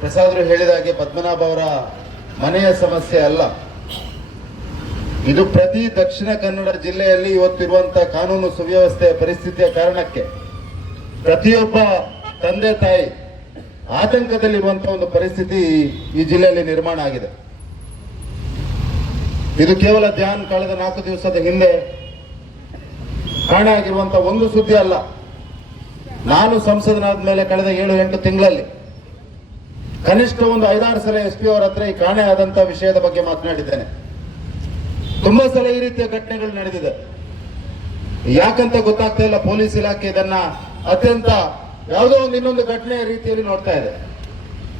ಪ್ರಸಾದರು ಹೇಳಿದ ಹಾಗೆ ಪದ್ಮನಾಭ ಅವರ ಮನೆಯ ಸಮಸ್ಯೆ ಅಲ್ಲ. ಇದು ಪ್ರತಿ ದಕ್ಷಿಣ ಕನ್ನಡ ಜಿಲ್ಲೆಯಲ್ಲಿ ಇವತ್ತಿರುವಂತಹ ಕಾನೂನು ಸುವ್ಯವಸ್ಥೆಯ ಪರಿಸ್ಥಿತಿಯ ಕಾರಣಕ್ಕೆ ಪ್ರತಿಯೊಬ್ಬ ತಂದೆ ತಾಯಿ ಆತಂಕದಲ್ಲಿರುವಂತಹ ಒಂದು ಪರಿಸ್ಥಿತಿ ಈ- ಜಿಲ್ಲೆಯಲ್ಲಿ ನಿರ್ಮಾಣ ಆಗಿದೆ. ಇದು ಕೇವಲ ಧ್ಯಾನ್ ಕಳೆದ ನಾಲ್ಕು ದಿವಸದ ಹಿಂದೆ ಕಾಣೆ ಆಗಿರುವಂತಹ ಒಂದು ಸುದ್ದಿ ಅಲ್ಲ. ನಾನು ಸಂಸದನಾದ ಮೇಲೆ ಕಳೆದ ಏಳು ಎಂಟು ತಿಂಗಳಲ್ಲಿ ಕನಿಷ್ಠ ಒಂದು ಐದಾರು ಸಲ ಎಸ್ ಪಿ ಅವರ ಹತ್ರ ಈ ಕಾಣೆ ಆದಂತ ವಿಷಯದ ಬಗ್ಗೆ ಮಾತನಾಡಿದ್ದೇನೆ. ತುಂಬಾ ಸಲ ಈ ರೀತಿಯ ಘಟನೆಗಳು ನಡೆದಿದೆ. ಯಾಕಂತ ಗೊತ್ತಾಗ್ತಾ ಇಲ್ಲ ಪೊಲೀಸ್ ಇಲಾಖೆ ಇದನ್ನ ಅತ್ಯಂತ ಯಾವುದೋ ಒಂದು ಇನ್ನೊಂದು ಘಟನೆಯ ರೀತಿಯಲ್ಲಿ ನೋಡ್ತಾ ಇದೆ.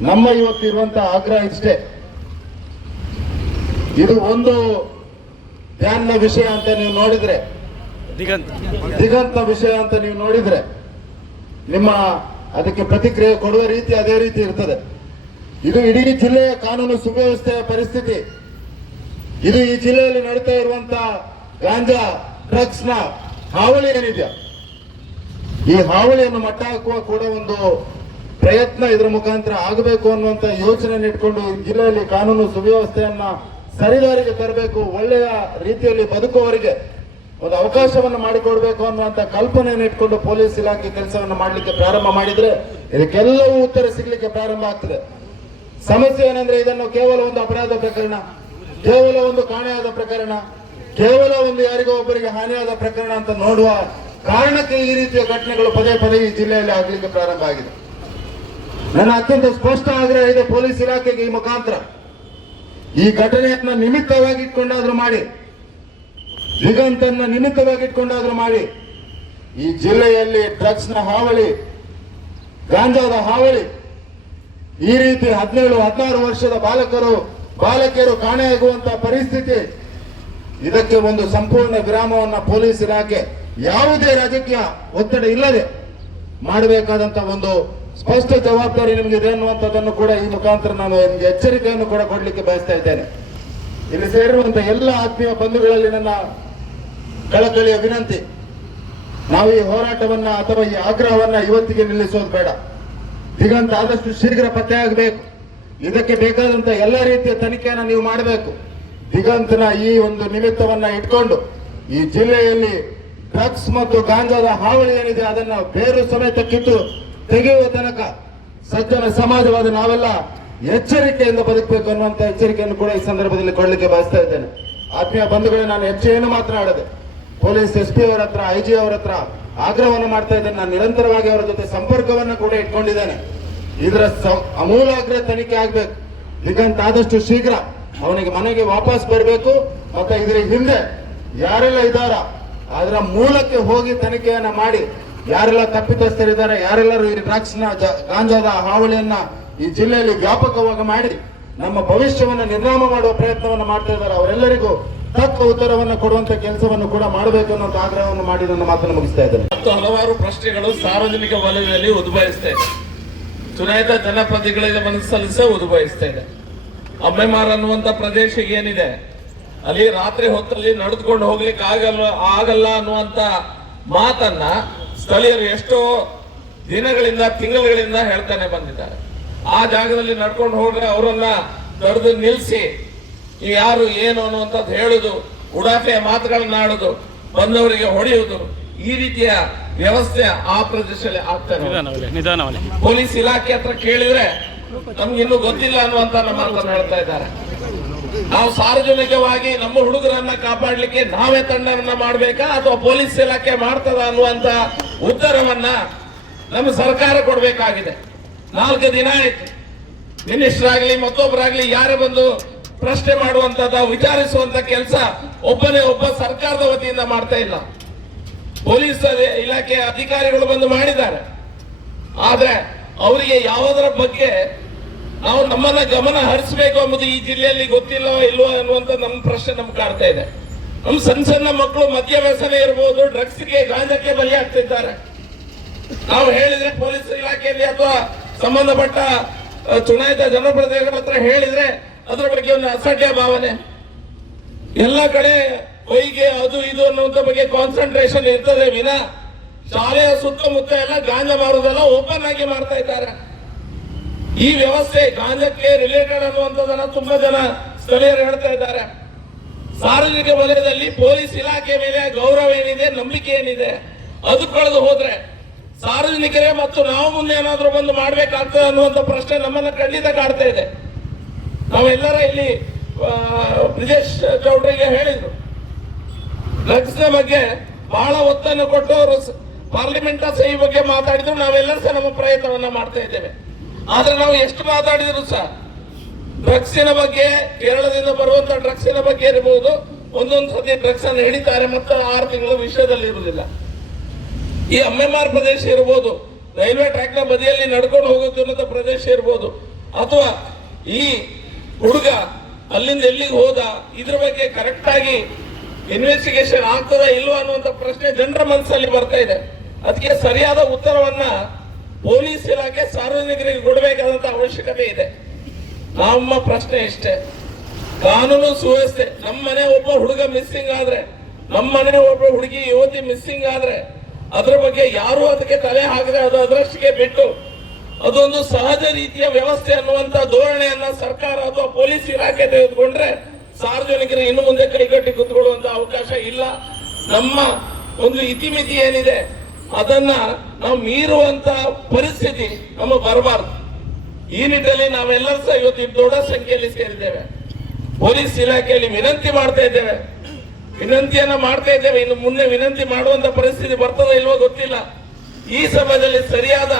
ನಮ್ಮ ಇವತ್ತು ಇರುವಂತಹ ಆಗ್ರಹ ಇಷ್ಟೇ. ಇದು ಒಂದು ಧ್ಯಾನ ವಿಷಯ ಅಂತ ನೀವು ನೋಡಿದ್ರೆ ದಿಗಂತ್. ದಿಗಂತ ವಿಷಯ ಅಂತ ನೀವು ನೋಡಿದ್ರೆ ನಿಮ್ಮ ಅದಕ್ಕೆ ಪ್ರತಿಕ್ರಿಯೆ ಕೊಡುವ ರೀತಿ ಅದೇ ರೀತಿ ಇರ್ತದೆ. ಇದು ಇಡೀ ಜಿಲ್ಲೆಯ ಕಾನೂನು ಸುವ್ಯವಸ್ಥೆಯ ಪರಿಸ್ಥಿತಿ. ಇದು ಈ ಜಿಲ್ಲೆಯಲ್ಲಿ ನಡೀತಾ ಇರುವಂತಹ ಗಾಂಜಾ ಡ್ರಗ್ಸ್ನ ಹಾವಳಿ ಏನಿದೆ? ಈ ಹಾವಳಿಯನ್ನು ಮಟ್ಟ ಹಾಕುವ ಕೂಡ ಒಂದು ಪ್ರಯತ್ನ ಇದರ ಮುಖಾಂತರ ಆಗಬೇಕು ಅನ್ನುವಂತ ಯೋಚನೆ ಇಟ್ಕೊಂಡು ಜಿಲ್ಲೆಯಲ್ಲಿ ಕಾನೂನು ಸುವ್ಯವಸ್ಥೆಯನ್ನ ಸರಿದಾರಿಗೆ ತರಬೇಕು, ಒಳ್ಳೆಯ ರೀತಿಯಲ್ಲಿ ಬದುಕುವವರಿಗೆ ಒಂದು ಅವಕಾಶವನ್ನು ಮಾಡಿಕೊಡ್ಬೇಕು ಅನ್ನುವಂತ ಕಲ್ಪನೆಯನ್ನು ಇಟ್ಕೊಂಡು ಪೊಲೀಸ್ ಇಲಾಖೆ ಕೆಲಸವನ್ನು ಮಾಡಲಿಕ್ಕೆ ಪ್ರಾರಂಭ ಮಾಡಿದ್ರೆ ಇದಕ್ಕೆಲ್ಲವೂ ಉತ್ತರ ಸಿಗ್ಲಿಕ್ಕೆ ಪ್ರಾರಂಭ ಆಗ್ತದೆ. ಸಮಸ್ಯೆ ಏನಂದ್ರೆ ಇದನ್ನು ಕೇವಲ ಒಂದು ಅಪರಾಧ ಪ್ರಕರಣ, ಕೇವಲ ಒಂದು ಕಾಣೆಯಾದ ಪ್ರಕರಣ, ಕೇವಲ ಒಂದು ಯಾರಿಗೋ ಒಬ್ಬರಿಗೆ ಹಾನಿಯಾದ ಪ್ರಕರಣ ಅಂತ ನೋಡುವ ಕಾರಣಕ್ಕೆ ಈ ರೀತಿಯ ಘಟನೆಗಳು ಪದೇ ಪದೇ ಈ ಜಿಲ್ಲೆಯಲ್ಲಿ ಆಗಲಿಕ್ಕೆ ಪ್ರಾರಂಭ ಆಗಿದೆ. ನನ್ನ ಅತ್ಯಂತ ಸ್ಪಷ್ಟ ಆಗ್ರಹ ಇದೆ ಪೊಲೀಸ್ ಇಲಾಖೆಗೆ ಈ ಮುಖಾಂತರ. ಈ ಘಟನೆಯನ್ನ ನಿಮಿತ್ತವಾಗಿಟ್ಕೊಂಡಾದ್ರೂ ಮಾಡಿ, ದಿಗಂತನ್ನ ನಿಮಿತ್ತವಾಗಿ ಇಟ್ಕೊಂಡಾದ್ರೂ ಮಾಡಿ, ಈ ಜಿಲ್ಲೆಯಲ್ಲಿ ಡ್ರಗ್ಸ್ನ ಹಾವಳಿ, ಗಾಂಜಾದ ಹಾವಳಿ ಈ ರೀತಿ ಹದಿನೇಳು, ಹದಿನಾರು ವರ್ಷದ ಬಾಲಕರು, ಬಾಲಕಿಯರು ಕಾಣೆಯಾಗುವಂತ ಪರಿಸ್ಥಿತಿ. ಇದಕ್ಕೆ ಒಂದು ಸಂಪೂರ್ಣ ವಿರಾಮವನ್ನ ಪೊಲೀಸ್ ಇಲಾಖೆ ಯಾವುದೇ ರಾಜಕೀಯ ಒತ್ತಡ ಇಲ್ಲದೆ ಮಾಡಬೇಕಾದಂತ ಒಂದು ಸ್ಪಷ್ಟ ಜವಾಬ್ದಾರಿ ನಿಮಗಿದೆ ಅನ್ನುವಂಥದ್ದನ್ನು ಕೂಡ ಈ ಮುಖಾಂತರ ನಾನು ನಿಮಗೆ ಎಚ್ಚರಿಕೆಯನ್ನು ಕೂಡ ಕೊಡಲಿಕ್ಕೆ ಬಯಸ್ತಾ ಇದ್ದೇನೆ. ಇಲ್ಲಿ ಸೇರಿರುವಂತ ಎಲ್ಲ ಆತ್ಮೀಯ ಬಂಧುಗಳಲ್ಲಿ ನನ್ನ ಕಳಕಳಿಯ ವಿನಂತಿ ನಾವು ಈ ಹೋರಾಟವನ್ನ ಅಥವಾ ಈ ಆಗ್ರಹವನ್ನ ಇವತ್ತಿಗೆ ನಿಲ್ಲಿಸೋದು ಬೇಡ. ದಿಗಂತ ಆದಷ್ಟು ಶೀಘ್ರ ಪತ್ತೆ ಆಗಬೇಕು. ಇದಕ್ಕೆ ಬೇಕಾದಂತ ಎಲ್ಲ ರೀತಿಯ ತನಿಖೆಯನ್ನು ನೀವು ಮಾಡಬೇಕು. ದಿಗಂತನ ಈ ಒಂದು ನಿಮಿತ್ತವನ್ನ ಇಟ್ಕೊಂಡು ಈ ಜಿಲ್ಲೆಯಲ್ಲಿ ಡ್ರಗ್ಸ್ ಮತ್ತು ಗಾಂಜಾದ ಹಾವಳಿ ಏನಿದೆ ಅದನ್ನ ಬೇರು ಸಮೇತ ಕಿತ್ತು ತೆಗೆಯುವ ತನಕ ಸಜ್ಜನ ಸಮಾಜವಾದ ನಾವೆಲ್ಲ ಎಚ್ಚರಿಕೆಯಿಂದ ಬದುಕಬೇಕು ಅನ್ನುವಂತ ಎಚ್ಚರಿಕೆಯನ್ನು ಕೂಡ ಈ ಸಂದರ್ಭದಲ್ಲಿ ಕೊಡಲಿಕ್ಕೆ ಬಯಸ್ತಾ ಇದ್ದೇನೆ. ಆತ್ಮೀಯ ಬಂಧುಗಳೇ, ನಾನು ಹೆಚ್ಚು ಏನು ಮಾತನಾಡದೆ ಪೊಲೀಸ್ ಎಸ್ ಪಿ ಅವರ ಹತ್ರ, ಐ ಜಿ ಅವರ ಹತ್ರ ಆಗ್ರಹವನ್ನು ಮಾಡ್ತಾ ಇದ್ದೇನೆ. ನಾನು ನಿರಂತರವಾಗಿ ಅವರ ಜೊತೆ ಸಂಪರ್ಕವನ್ನು ಕೂಡ ಇಟ್ಕೊಂಡಿದ್ದೇನೆ. ಇದರ ಅಮೂಲಾಗ್ರ ತನಿಖೆ ಆಗ್ಬೇಕು. ನಿಗಂತ ಆದಷ್ಟು ಶೀಘ್ರ ಅವನಿಗೆ ಮನೆಗೆ ವಾಪಸ್ ಬರಬೇಕು. ಮತ್ತೆ ಇದರ ಹಿಂದೆ ಯಾರೆಲ್ಲ ಇದ್ದಾರ, ಅದರ ಮೂಲಕ್ಕೆ ಹೋಗಿ ತನಿಖೆಯನ್ನ ಮಾಡಿ ಯಾರೆಲ್ಲ ತಪ್ಪಿತಸ್ಥರಿದ್ದಾರೆ, ಯಾರೆಲ್ಲರೂ ಈ ಡ್ರಗ್ಸ್ನ ಜ- ಗಾಂಜಾದ ಹಾವಳಿಯನ್ನ ಈ ಜಿಲ್ಲೆಯಲ್ಲಿ ವ್ಯಾಪಕವಾಗಿ ಮಾಡಿ ನಮ್ಮ ಭವಿಷ್ಯವನ್ನ ನಿರ್ನಾಮ ಮಾಡುವ ಪ್ರಯತ್ನವನ್ನು ಮಾಡ್ತಾ ಇದ್ದಾರೆ. ಅವರೆಲ್ಲರಿಗೂ ತಕ್ಕ ಉತ್ತರವನ್ನು ಕೊಡುವಂತ ಕೆಲಸವನ್ನು ಕೂಡ ಮಾಡಬೇಕು ಅನ್ನೋ ಆಗ್ರಹವನ್ನು ಮಾಡಿ ನನ್ನ ಮಾತನ್ನು ಮುಗಿಸ್ತಾ ಇದ್ದೇನೆ. ಮತ್ತು ಹಲವಾರು ಪ್ರಶ್ನೆಗಳು ಸಾರ್ವಜನಿಕ ವಲಯದಲ್ಲಿ ಉದ್ಭವಿಸ್ತಾ ಇದೆ. ಚುನಾಯಿತ ಮನಸ್ಸು ಸಹ ಉದ್ಭವಿಸ್ತಾ ಇದೆ. ಅಮ್ಮೆಮಾರ್ ಅನ್ನುವಂತ ಪ್ರದೇಶ ಏನಿದೆ? ಅಲ್ಲಿ ರಾತ್ರಿ ಹೊತ್ತಲ್ಲಿ ನಡೆದುಕೊಂಡು ಹೋಗ್ಲಿಕ್ಕೆ ಆಗಲ್ಲ ಆಗಲ್ಲ ಅನ್ನುವಂತ ಮಾತನ್ನ ಸ್ಥಳೀಯರು ಎಷ್ಟೋ ದಿನಗಳಿಂದ, ತಿಂಗಳುಗಳಿಂದ ಹೇಳ್ತಾನೆ ಬಂದಿದ್ದಾರೆ. ಆ ಜಾಗದಲ್ಲಿ ನಡ್ಕೊಂಡು ಹೋದ್ರೆ ಅವರನ್ನ ತಡೆದು ನಿಲ್ಲಿಸಿ ನೀವು ಯಾರು ಏನು ಅನ್ನುವಂಥದ್ದು ಹೇಳುದು ಉಡಾಫೆಯ ಮಾತುಗಳನ್ನ ಆಡುದು ಬಂದವರಿಗೆ ಹೊಡೆಯುವುದು ಈ ರೀತಿಯ ವ್ಯವಸ್ಥೆ ಆ ಪ್ರದೇಶದಲ್ಲಿ ಆಗ್ತಾರೆ ಪೊಲೀಸ್ ಇಲಾಖೆ ಹತ್ರ ಕೇಳಿದ್ರೆ ನಮ್ಗೆ ಇನ್ನು ಗೊತ್ತಿಲ್ಲ ಅನ್ನುವಂತ ನಮ್ಮ ಮಾತನ್ನು ಹೇಳ್ತಾ ಇದ್ದಾರೆ. ನಾವು ಸಾರ್ವಜನಿಕವಾಗಿ ನಮ್ಮ ಹುಡುಗರನ್ನ ಕಾಪಾಡ್ಲಿಕ್ಕೆ ನಾವೇ ತಂಡವನ್ನ ಮಾಡ್ಬೇಕಾ ಅಥವಾ ಪೊಲೀಸ್ ಇಲಾಖೆ ಮಾಡ್ತದ ಅನ್ನುವಂತ ಉತ್ತರವನ್ನ ನಮ್ಮ ಸರ್ಕಾರ ಕೊಡ್ಬೇಕಾಗಿದೆ. ನಾಲ್ಕು ದಿನ ಆಯ್ತು. ಮಿನಿಸ್ಟರ್ ಆಗ್ಲಿ ಮತ್ತೊಬ್ಬರಾಗ್ಲಿ ಯಾರೇ ಬಂದು ಪ್ರಶ್ನೆ ಮಾಡುವಂತದ ವಿಚಾರಿಸುವಂತ ಕೆಲಸ ಒಬ್ಬನೇ ಒಬ್ಬ ಸರ್ಕಾರದ ವತಿಯಿಂದ ಮಾಡ್ತಾ ಇಲ್ಲ. ಪೊಲೀಸ್ ಇಲಾಖೆ ಅಧಿಕಾರಿಗಳು ಬಂದು ಮಾಡಿದ್ದಾರೆ. ಆದ್ರೆ ಅವರಿಗೆ ಯಾವುದರ ಬಗ್ಗೆ ನಾವು ನಮ್ಮನ್ನ ಗಮನ ಹರಿಸಬೇಕು ಎಂಬುದು ಈ ಜಿಲ್ಲೆಯಲ್ಲಿ ಗೊತ್ತಿಲ್ಲವೋ ಇಲ್ವೋ ಅನ್ನುವಂತ ನಮ್ಮ ಪ್ರಶ್ನೆ ನಮ್ಗೆ ಕಾಡ್ತಾ ಇದೆ. ನಮ್ಮ ಸಣ್ಣ ಸಣ್ಣ ಮಕ್ಕಳು ಮದ್ಯ ವ್ಯಸನ ಇರ್ಬೋದು ಡ್ರಗ್ಸ್ಗೆ ಗಾಂಜಕ್ಕೆ ಬಲಿಯಾಗ್ತಿದ್ದಾರೆ. ನಾವು ಹೇಳಿದ್ರೆ ಪೊಲೀಸ್ ಇಲಾಖೆಯಲ್ಲಿ ಅಥವಾ ಸಂಬಂಧಪಟ್ಟ ಚುನಾಯಿತ ಜನಪ್ರತಿನಿಧಿಗಳ ಹತ್ರ ಹೇಳಿದ್ರೆ ಅದರ ಬಗ್ಗೆ ಒಂದು ಅಸಡ್ಡೆ ಭಾವನೆ. ಎಲ್ಲ ಕಡೆ ಹೊಯ್ಗೆ ಅದು ಇದು ಅನ್ನುವಂತ ಬಗ್ಗೆ ಕಾನ್ಸಂಟ್ರೇಷನ್ ಇರ್ತದೆ ವಿನ. ಶಾಲೆಯ ಸುತ್ತಮುತ್ತ ಎಲ್ಲ ಗಾಂಜಾ ಮಾರುದೆಲ್ಲ ಓಪನ್ ಆಗಿ ಮಾಡ್ತಾ ಇದ್ದಾರೆ. ಈ ವ್ಯವಸ್ಥೆ ಗಾಂಜಕ್ಕೆ ರಿಲೇಟೆಡ್ ಅನ್ನುವಂಥದ್ದನ್ನ ತುಂಬಾ ಜನ ಸ್ಥಳೀಯರು ಹೇಳ್ತಾ ಇದ್ದಾರೆ. ಸಾರ್ವಜನಿಕ ವಲಯದಲ್ಲಿ ಪೊಲೀಸ್ ಇಲಾಖೆ ಮೇಲೆ ಗೌರವ ಏನಿದೆ, ನಂಬಿಕೆ ಏನಿದೆ, ಅದು ಕಳೆದು ಹೋದ್ರೆ ಸಾರ್ವಜನಿಕರೇ ಮತ್ತು ನಾವು ಮುಂದೆ ಏನಾದ್ರೂ ಬಂದು ಮಾಡ್ಬೇಕಾಗ್ತದೆ ಅನ್ನುವಂಥ ಪ್ರಶ್ನೆ ನಮ್ಮನ್ನ ಖಂಡಿತ ಕಾಡ್ತಾ ಇದೆ. ನಾವೆಲ್ಲರ ಇಲ್ಲಿ ಬ್ರಿಜೇಶ್ ಚೌಡ್ರಿಗೆ ಹೇಳಿದ್ರು. ಡ್ರಗ್ಸ್ನ ಬಗ್ಗೆ ಬಹಳ ಒತ್ತನ್ನು ಕೊಟ್ಟು ಅವರು ಪಾರ್ಲಿಮೆಂಟ್ ಸಹಿ ಬಗ್ಗೆ ಮಾತಾಡಿದ್ರು. ನಾವೆಲ್ಲರೂ ಸಹ ನಮ್ಮ ಪ್ರಯತ್ನವನ್ನ ಮಾಡ್ತಾ ಇದ್ದೇವೆ. ಆದ್ರೆ ನಾವು ಎಷ್ಟು ಮಾತಾಡಿದ್ರು ಸಹ ಡ್ರಗ್ಸಿನ ಬಗ್ಗೆ ಕೇರಳದಿಂದ ಬರುವಂತ ಡ್ರಗ್ಸಿನ ಬಗ್ಗೆ ಇರಬಹುದು ಒಂದೊಂದು ಸತಿ ಡ್ರಗ್ಸ್ ಅನ್ನು ಹಿಡಿತಾರೆ, ಮತ್ತೆ ಆರು ತಿಂಗಳು ವಿಷಯದಲ್ಲಿ ಇರುವುದಿಲ್ಲ. ಈ ಅಮ್ಮೆಮಾರ್ ಪ್ರದೇಶ ಇರಬಹುದು ರೈಲ್ವೆ ಟ್ರ್ಯಾಕ್ನ ಬದಿಯಲ್ಲಿ ನಡ್ಕೊಂಡು ಹೋಗುತ್ತಿರುವಂತ ಪ್ರದೇಶ ಇರಬಹುದು ಅಥವಾ ಈ ಹುಡುಗ ಅಲ್ಲಿಂದ ಎಲ್ಲಿಗೆ ಹೋದ? ಇದ್ರ ಬಗ್ಗೆ ಕರೆಕ್ಟ್ ಆಗಿ ಇನ್ವೆಸ್ಟಿಗೇಷನ್ ಆಗ್ತದ ಇಲ್ವಾ ಅನ್ನುವಂತ ಪ್ರಶ್ನೆ ಜನರ ಮನಸ್ಸಲ್ಲಿ ಬರ್ತಾ ಇದೆ. ಅದಕ್ಕೆ ಸರಿಯಾದ ಉತ್ತರವನ್ನ ಪೊಲೀಸ್ ಇಲಾಖೆ ಸಾರ್ವಜನಿಕರಿಗೆ ಕೊಡಬೇಕಾದಂತ ಅವಶ್ಯಕತೆ ಇದೆ. ನಮ್ಮ ಪ್ರಶ್ನೆ ಇಷ್ಟೇ. ಕಾನೂನು ಸುವ್ಯವಸ್ಥೆ. ನಮ್ಮ ಮನೆ ಒಬ್ಬ ಹುಡುಗ ಮಿಸ್ಸಿಂಗ್ ಆದ್ರೆ ನಮ್ಮ ಮನೆ ಒಬ್ಬ ಹುಡುಗಿ ಯುವತಿ ಮಿಸ್ಸಿಂಗ್ ಆದ್ರೆ, ಅದ್ರ ಬಗ್ಗೆ ಯಾರು ಅದಕ್ಕೆ ತಲೆ ಹಾಕಿದ್ರೆ ಅದು ಅದರಷ್ಟಿಗೆ ಬಿಟ್ಟು ಅದೊಂದು ಸಹಜ ರೀತಿಯ ವ್ಯವಸ್ಥೆ ಅನ್ನುವಂತ ಧೋರಣೆಯನ್ನ ಸರ್ಕಾರ ಅಥವಾ ಪೊಲೀಸ್ ಇಲಾಖೆ ತೆಗೆದುಕೊಂಡ್ರೆ ಸಾರ್ವಜನಿಕರು ಇನ್ನು ಮುಂದೆ ಕೈಗಟ್ಟಿ ಕುತ್ಕೊಳ್ಳುವಂತ ಅವಕಾಶ ಇಲ್ಲ. ನಮ್ಮ ಒಂದು ಇತಿಮಿತಿ ಏನಿದೆ, ಅದನ್ನ ನಾವು ಮೀರುವಂತ ಪರಿಸ್ಥಿತಿ ನಮ್ಮ ಬರಬಾರ್ದು. ಈ ನಿಟ್ಟಿನಲ್ಲಿ ನಾವೆಲ್ಲರೂ ಸಹ ಇವತ್ತು ದೊಡ್ಡ ಸಂಖ್ಯೆಯಲ್ಲಿ ಸೇರಿದ್ದೇವೆ. ಪೊಲೀಸ್ ಇಲಾಖೆಯಲ್ಲಿ ವಿನಂತಿ ಮಾಡ್ತಾ ಇದ್ದೇವೆ. ವಿನಂತಿಯನ್ನ ಮಾಡ್ತಾ ಇದ್ದೇವೆ. ಇನ್ನು ಮುಂದೆ ವಿನಂತಿ ಮಾಡುವಂತ ಪರಿಸ್ಥಿತಿ ಬರ್ತದೋ ಇಲ್ವೋ ಗೊತ್ತಿಲ್ಲ. ಈ ಸಮಯದಲ್ಲಿ ಸರಿಯಾದ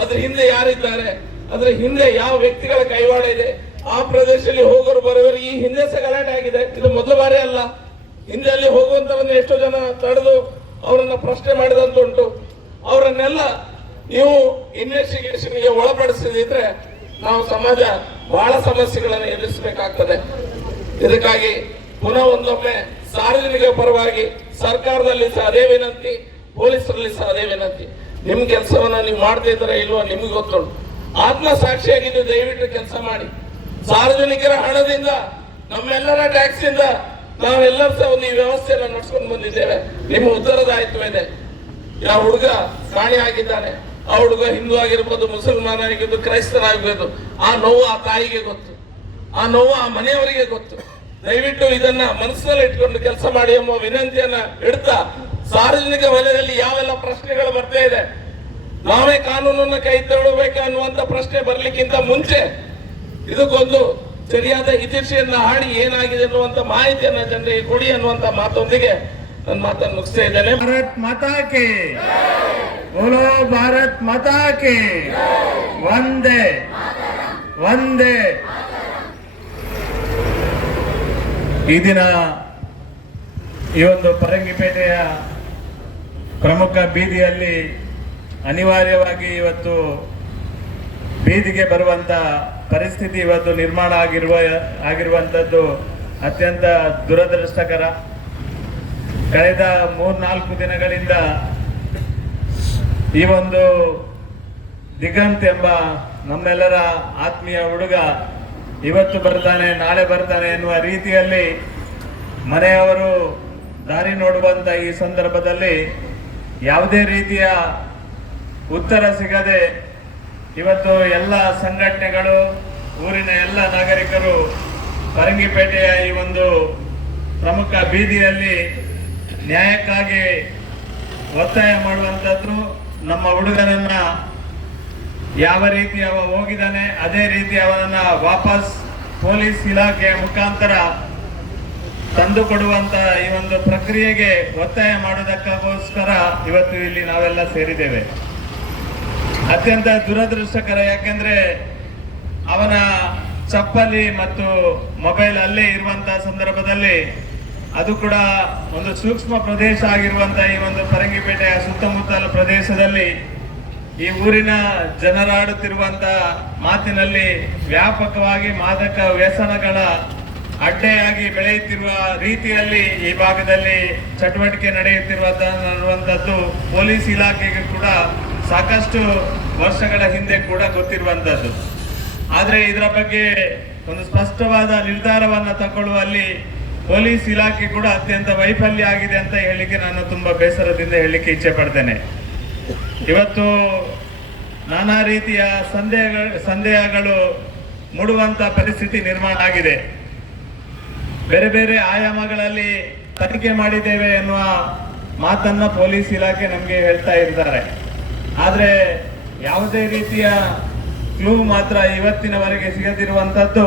ಅದ್ರ ಹಿಂದೆ ಯಾರಿದ್ದಾರೆ? ಅದ್ರ ಹಿಂದೆ ಯಾವ ವ್ಯಕ್ತಿಗಳ ಕೈವಾಡ ಇದೆ? ಆ ಪ್ರದೇಶದಲ್ಲಿ ಹೋಗೋರು ಬರೋರು ಈ ಹಿಂದೆ ಸಹ ಗಲಾಟೆ ಆಗಿದೆ. ಇದು ಮೊದಲ ಬಾರಿ ಅಲ್ಲ. ಹಿಂದೆ ಅಲ್ಲಿ ಹೋಗುವಂತವನ್ನ ಎಷ್ಟೋ ಜನ ತಡೆದು ಅವರನ್ನ ಪ್ರಶ್ನೆ ಮಾಡಿದಂತುಂಟು ಅವರನ್ನೆಲ್ಲ ನೀವು ಇನ್ವೆಸ್ಟಿಗೇಷನ್ಗೆ ಒಳಪಡಿಸಿದ್ರೆ ನಾವು ಸಮಾಜ ಬಹಳ ಸಮಸ್ಯೆಗಳನ್ನು ಎದುರಿಸಬೇಕಾಗ್ತದೆ. ಇದಕ್ಕಾಗಿ ಪುನಃ ಒಂದೊಮ್ಮೆ ಸಾರ್ವಜನಿಕ ಪರವಾಗಿ ಸರ್ಕಾರದಲ್ಲಿ ಸಹ ಅದೇ ವಿನಂತಿ, ಪೊಲೀಸರಲ್ಲಿ ಸಹ ಅದೇ ವಿನಂತಿ. ನಿಮ್ ಕೆಲಸವನ್ನ ನೀವು ಮಾಡ್ತಾ ಇದ್ದಾರೆ ಇಲ್ವೋ ನಿಮ್ಗೆ ಗೊತ್ತುಂಟು. ಆತ್ಮ ಸಾಕ್ಷಿಯಾಗಿದ್ದು ದಯವಿಟ್ಟು ಕೆಲಸ ಮಾಡಿ. ಸಾರ್ವಜನಿಕರ ಹಣದಿಂದ, ನಮ್ಮೆಲ್ಲರ ಟ್ಯಾಕ್ಸ್ ಇಂದ ನಾವೆಲ್ಲರೂ ಸಹ ಒಂದು ಈ ವ್ಯವಸ್ಥೆಯನ್ನು ನಡ್ಸ್ಕೊಂಡು ಬಂದಿದ್ದೇವೆ. ನಿಮ್ಮ ಉತ್ತರದಾಯಿತ್ವ ಇದೆ. ಯಾವ ಹುಡುಗ ಕಾಣೆ ಆಗಿದ್ದಾನೆ, ಆ ಹುಡುಗ ಹಿಂದೂ ಆಗಿರ್ಬೋದು, ಮುಸಲ್ಮಾನ ಆಗಿರ್ಬೋದು ಕ್ರೈಸ್ತನಾಗಿರ್ಬೋದು ಆ ನೋವು ಆ ತಾಯಿಗೆ ಗೊತ್ತು. ಆ ನೋವು ಆ ಮನೆಯವರಿಗೆ ಗೊತ್ತು. ದಯವಿಟ್ಟು ಇದನ್ನ ಮನಸ್ಸಿನಲ್ಲಿ ಇಟ್ಕೊಂಡು ಕೆಲಸ ಮಾಡಿ ಎಂಬ ವಿನಂತಿಯನ್ನ ಇಡ್ತಾ ಸಾರ್ವಜನಿಕ ವಲಯದಲ್ಲಿ ಯಾವೆಲ್ಲ ಪ್ರಶ್ನೆಗಳು ಬರ್ತಾ ಇದೆ? ನಾವೇ ಕಾನೂನನ್ನು ಕೈ ತಗೊಳ್ಬೇಕು ಅನ್ನುವಂತ ಪ್ರಶ್ನೆ ಬರಲಿಕ್ಕಿಂತ ಮುಂಚೆ ಇದಕ್ಕೊಂದು ಸರಿಯಾದ ಇತಿರ್ಷೆಯನ್ನ ಹಾಡಿ ಏನಾಗಿದೆ ಅನ್ನುವಂತ ಮಾಹಿತಿಯನ್ನ ಜನರಿಗೆ ಕೊಡಿ ಅನ್ನುವಂತ ಮಾತೊಂದಿಗೆ ನನ್ನ ಮಾತನ್ನು ಮುಗಿಸ್ತಾ ಇದ್ದೇನೆ. ಭಾರತ್ ಮಾತಾಕೆ. ಬೋಲೋ ಭಾರತ್ ಮಾತಾಕೆ. ಒಂದೇ ಒಂದೇ ಈ ದಿನ ಈ ಒಂದು ಪರಂಗಿಪೇಟೆಯ ಪ್ರಮುಖ ಬೀದಿಯಲ್ಲಿ ಅನಿವಾರ್ಯವಾಗಿ ಇವತ್ತು ಬೀದಿಗೆ ಬರುವಂಥ ಪರಿಸ್ಥಿತಿ ಇವತ್ತು ನಿರ್ಮಾಣ ಆಗಿರುವ, ಆಗಿರುವಂಥದ್ದು ಅತ್ಯಂತ ದುರದೃಷ್ಟಕರ. ಕಳೆದ ಮೂರ್ನಾಲ್ಕು ದಿನಗಳಿಂದ ಈ ಒಂದು ದಿಗಂತ್ ಎಂಬ ನಮ್ಮೆಲ್ಲರ ಆತ್ಮೀಯ ಹುಡುಗ ಇವತ್ತು ಬರ್ತಾನೆ, ನಾಳೆ ಬರ್ತಾನೆ ಎನ್ನುವ ರೀತಿಯಲ್ಲಿ ಮನೆಯವರು ದಾರಿ ನೋಡುವಂತ ಈ ಸಂದರ್ಭದಲ್ಲಿ ಯಾವುದೇ ರೀತಿಯ ಉತ್ತರ ಸಿಗದೆ ಇವತ್ತು ಎಲ್ಲ ಸಂಘಟನೆಗಳು, ಊರಿನ ಎಲ್ಲ ನಾಗರಿಕರು ಪರಂಗಿಪೇಟೆಯ ಈ ಒಂದು ಪ್ರಮುಖ ಬೀದಿಯಲ್ಲಿ ನ್ಯಾಯಕ್ಕಾಗಿ ಒತ್ತಾಯ ಮಾಡುವಂಥದ್ದು. ನಮ್ಮ ಹುಡುಗನನ್ನ ಯಾವ ರೀತಿ ಅವ ಹೋಗಿದ್ದಾನೆ, ಅದೇ ರೀತಿ ಅವನನ್ನ ವಾಪಸ್ ಪೊಲೀಸ್ ಇಲಾಖೆಯ ಮುಖಾಂತರ ತಂದು ಕೊಡುವಂತ ಈ ಒಂದು ಪ್ರಕ್ರಿಯೆಗೆ ಒತ್ತಾಯ ಮಾಡುವುದಕ್ಕೋಸ್ಕರ ಇವತ್ತು ಇಲ್ಲಿ ನಾವೆಲ್ಲ ಸೇರಿದ್ದೇವೆ. ಅತ್ಯಂತ ದುರದೃಷ್ಟಕರ, ಯಾಕೆಂದ್ರೆ ಅವನ ಚಪ್ಪಲಿ ಮತ್ತು ಮೊಬೈಲ್ ಅಲ್ಲೇ ಇರುವಂತಹ ಸಂದರ್ಭದಲ್ಲಿ ಅದು ಕೂಡ ಒಂದು ಸೂಕ್ಷ್ಮ ಪ್ರದೇಶ ಆಗಿರುವಂತಹ ಈ ಒಂದು ಪರಂಗಿಪೇಟೆಯ ಸುತ್ತಮುತ್ತಲ ಪ್ರದೇಶದಲ್ಲಿ ಈ ಊರಿನ ಜನರಾಡುತ್ತಿರುವಂತ ಮಾತಿನಲ್ಲಿ ವ್ಯಾಪಕವಾಗಿ ಮಾದಕ ವ್ಯಸನಗಳ ಅಡ್ಡೆಯಾಗಿ ಬೆಳೆಯುತ್ತಿರುವ ರೀತಿಯಲ್ಲಿ ಈ ಭಾಗದಲ್ಲಿ ಚಟುವಟಿಕೆ ನಡೆಯುತ್ತಿರುವಂತದ್ದು ಪೊಲೀಸ್ ಇಲಾಖೆಗೆ ಕೂಡ ಸಾಕಷ್ಟು ವರ್ಷಗಳ ಹಿಂದೆ ಕೂಡ ಗೊತ್ತಿರುವಂತದ್ದು. ಆದರೆ ಇದರ ಬಗ್ಗೆ ಒಂದು ಸ್ಪಷ್ಟವಾದ ನಿರ್ಧಾರವನ್ನು ತಗೊಳ್ಳುವಲ್ಲಿ ಪೊಲೀಸ್ ಇಲಾಖೆ ಕೂಡ ಅತ್ಯಂತ ವೈಫಲ್ಯ ಆಗಿದೆ ಅಂತ ಹೇಳಿಕೆ ನಾನು ತುಂಬಾ ಬೇಸರದಿಂದ ಹೇಳಲಿಕ್ಕೆ ಇಚ್ಛೆ ಪಡ್ತೇನೆ. ಇವತ್ತು ನಾನಾ ರೀತಿಯ ಸಂದೇಹ, ಸಂದೇಹಗಳು ಮೂಡುವಂಥ ಪರಿಸ್ಥಿತಿ ನಿರ್ಮಾಣ ಆಗಿದೆ. ಬೇರೆ ಬೇರೆ ಆಯಾಮಗಳಲ್ಲಿ ತನಿಖೆ ಮಾಡಿದ್ದೇವೆ ಎನ್ನುವ ಮಾತನ್ನ ಪೊಲೀಸ್ ಇಲಾಖೆ ನಮಗೆ ಹೇಳ್ತಾ ಇರ್ತಾರೆ ಆದರೆ ಯಾವುದೇ ರೀತಿಯ ಕ್ಲೂ ಮಾತ್ರ ಇವತ್ತಿನವರೆಗೆ ಸಿಗದಿರುವಂತದ್ದು